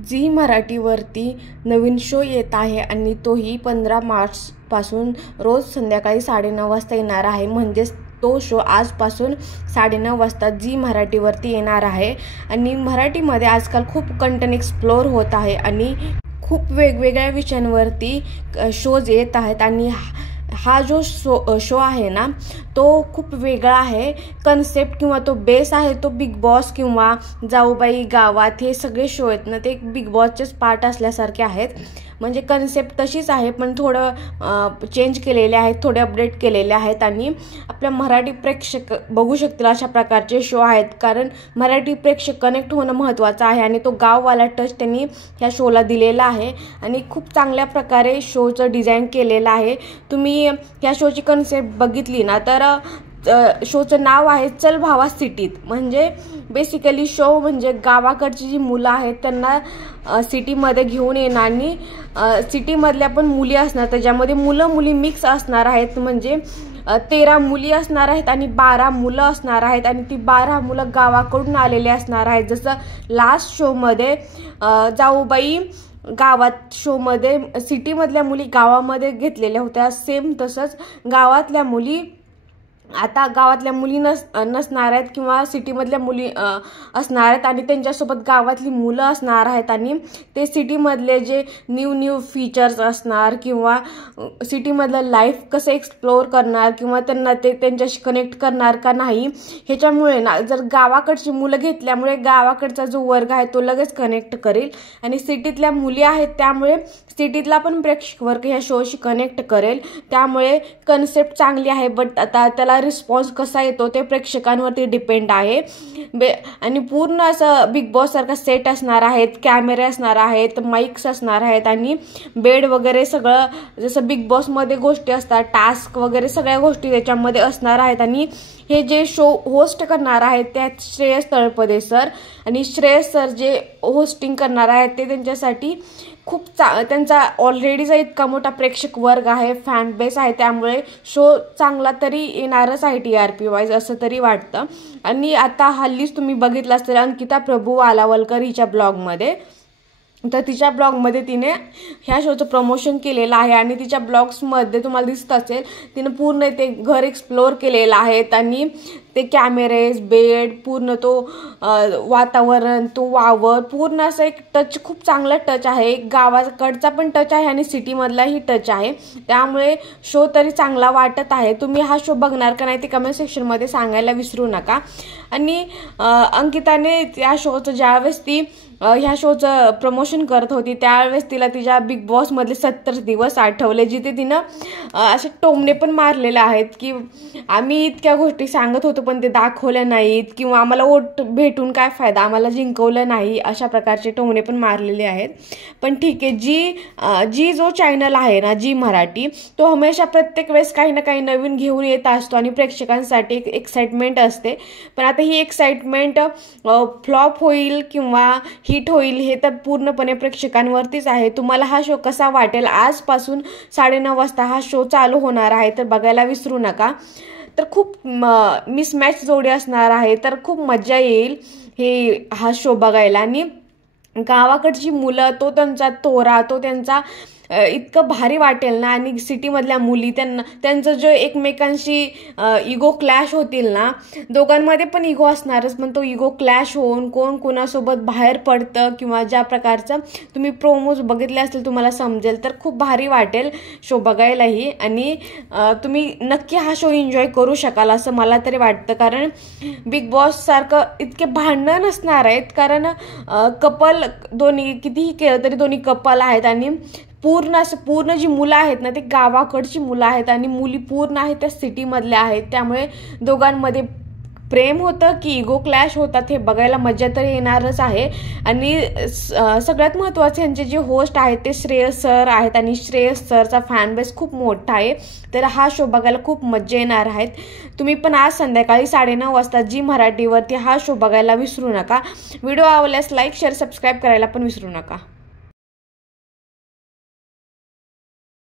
Zee मराठीवरती नवीन show येत आहे आणि तोही 15 मार्चपासून रोज संध्याकाळी 9:30 वाजता येणार आहे। म्हणजेच तो शो आजपासून 9:30 वाजता झी मराठीवरती येणार आहे। आणि मराठीमध्ये आजकाल खूप कंटेंट एक्सप्लोर होत आहे आणि खूप वेगवेगळ्या विषयांवरती शोज येत आहेत। आणि हा जो शो आहे ना तो खूप वेगळा आहे। कन्सेप्ट किंवा तो बेस आहे तो बिग बॉस किंवा जाऊबाई गावात हे सगळे शो आहेत ना ते बिग बॉसचेच पार्ट असल्यासारखे आहेत। म्हणजे कन्सेप्ट तशीच आहे पण थोडं चेंज केलेले आहेत, थोडे अपडेट केलेले आहेत आणि आपल्या मराठी प्रेक्षक बघू शकतील अशा प्रकारचे शो आहेत। कारण मराठी प्रेक्षक कनेक्ट होणं महत्त्वाचं आहे आणि तो गाववाला टच त्यांनी ह्या शोला दिलेला आहे आणि खूप चांगल्या प्रकारे शोचं डिझाईन केलेलं आहे। तुम्ही ह्या शोची कन्सेप्ट बघितली ना तर शोचं नाव आहे चल भावा सिटीत। म्हणजे बेसिकली शो म्हणजे गावाकडची जी मुलं आहेत त्यांना सिटीमध्ये घेऊन येणार आणि सिटीमधल्या पण मुली असणार, त्याच्यामध्ये मुलं मुली मिक्स असणार आहेत। म्हणजे 13 मुली असणार आहेत आणि 12 मुलं असणार आहेत आणि ती 12 मुलं गावाकडून आलेले असणार आहेत। जसं लास्ट शोमध्ये जाऊबाई गावात शोमध्ये सिटीमधल्या मुली गावामध्ये घेतलेल्या होत्या, सेम तसंच गावातल्या मुली आता गावातल्या मुली नसणार आहेत किंवा सिटीमधल्या मुली असणार आहेत आणि त्यांच्यासोबत गावातली मुलं असणार आहेत आणि ते सिटीमधले जे न्यू फीचर्स असणार किंवा सिटीमधलं लाईफ कसं एक्सप्लोर करणार किंवा त्यांना ते त्यांच्याशी कनेक्ट करणार का नाही ह्याच्यामुळे ना जर गावाकडची मुलं घेतल्यामुळे गावाकडचा जो वर्ग आहे तो लगेच कनेक्ट करेल आणि सिटीतल्या मुली आहेत त्यामुळे सिटीतला पण प्रेक्षक वर्ग ह्या शोशी कनेक्ट करेल। त्यामुळे कन्सेप्ट चांगली आहे बट आता त्याला रिस्पॉन्स कसा येतो ते प्रेक्षकांवरती डिपेंड आहे। आणि पूर्ण असं बिग बॉस सारखा सेट असणार आहेत, कॅमेरे असणार आहेत, माईक्स असणार आहेत आणि बेड वगैरे सगळं जसं बिग बॉसमध्ये गोष्टी असतात, टास्क वगैरे सगळ्या गोष्टी त्याच्यामध्ये असणार आहेत। आणि हे जे शो होस्ट करणार आहेत त्यात श्रेयस तळपदे सर आणि श्रेयस सर जे होस्टिंग करणार आहेत ते त्यांच्यासाठी खूप त्यांचा ऑलरेडीचा इतका मोठा प्रेक्षक वर्ग आहे, फॅन बेस आहे, त्यामुळे शो चांगला तरी येणारच आहे TRP वाईज असं तरी वाटतं। आणि आता हल्लीच तुम्ही बघितलं असेल अंकिता प्रभू आलावलकर हिच्या ब्लॉगमध्ये, तर तिच्या ब्लॉगमध्ये तिने ह्या शोचं प्रमोशन केलेलं आहे आणि तिच्या ब्लॉग्समध्ये तुम्हाला दिसत असेल तिने पूर्ण ते घर एक्सप्लोर केलेलं आहे आणि ते कॅमेरेज, बेड, पूर्ण तो वातावरण, तो वावर, पूर्ण असं एक टच, खूप चांगला टच आहे। एक गावाकडचा पण टच आहे आणि सिटीमधलाही टच आहे, त्यामुळे शो तरी चांगला वाटत आहे। तुम्ही हा शो बघणार का नाही ते कमेंट सेक्शनमध्ये सांगायला विसरू नका। आणि अंकिताने त्या शोचं ज्यावेळेस ती ह्या शोचं प्रमोशन करत होती त्यावेळेस तिला तिच्या बिग बॉसमधले 70 दिवस आठवले जिथे तिनं असे टोमणे पण मारलेले आहेत की आम्ही इतक्या गोष्टी सांगत होतो पण ते दाखवल्या नाहीत किंवा आम्हाला वोट भेटून काय फायदा, आम्हाला जिंकवलं नाही, अशा प्रकारचे टोमणे पण मारलेले आहेत। पण ठीक आहे, जी जो चॅनल आहे ना झी मराठी तो हमेशा प्रत्येक वेळेस काही ना काही नवीन घेऊन येत असतो आणि प्रेक्षकांसाठी एक एक्साइटमेंट असते। पण आता ही एक्साइटमेंट फ्लॉप होईल किंवा हिट होईल हे तर पूर्णपणे प्रेक्षकांवरतीच आहे। तुम्हाला हा शो कसा वाटेल, आजपासून 9:30 वाजता हा शो चालू होणार आहे तर बघायला विसरू नका। तर खूप मिसमॅच जोडी असणार आहे तर खूप मजा येईल हा शो बघायला। आणि गावाकडची मुलं, तो त्यांचा तोरा, तो त्यांचा इतकं भारी वाटेल ना। आणि सिटीमधल्या मुली त्यांचं जो एकमेकांशी इगो क्लॅश होतील ना, दोघांमध्ये पण इगो असणारच पण तो इगो क्लॅश होऊन कोण कोणासोबत बाहेर पडतं किंवा ज्या प्रकारचं तुम्ही प्रोमोज बघितले असतील तुम्हाला समजेल, तर खूप भारी वाटेल शो बघायलाही। आणि तुम्ही नक्की हा शो एन्जॉय करू शकाल असं मला तरी वाटतं, कारण बिग बॉस सारखं इतके भांडणं नसणार आहेत, कारण कपल दोन्ही कितीही केलं तरी दोन्ही कपल आहेत आणि पूर्ण जी मुलं आहेत ना ते गावाकडची मुलं आहेत आणि मुली पूर्ण आहेत त्या सिटीमधल्या आहेत, त्यामुळे दोघांमध्ये प्रेम होतं की इगो क्लॅश होतात हे बघायला मजा तर येणारच आहे। आणि सगळ्यात महत्त्वाचे यांचे जे होस्ट आहेत ते श्रेयस सर आहेत आणि श्रेयस सरचा फॅन बेस खूप मोठा आहे, तर हा शो बघायला खूप मजा येणार आहेत। तुम्ही पण आज संध्याकाळी 9:30 वाजता झी मराठीवरती हा शो बघायला विसरू नका। व्हिडिओ आवडल्यास लाईक, शेअर, सबस्क्राईब करायला पण विसरू नका।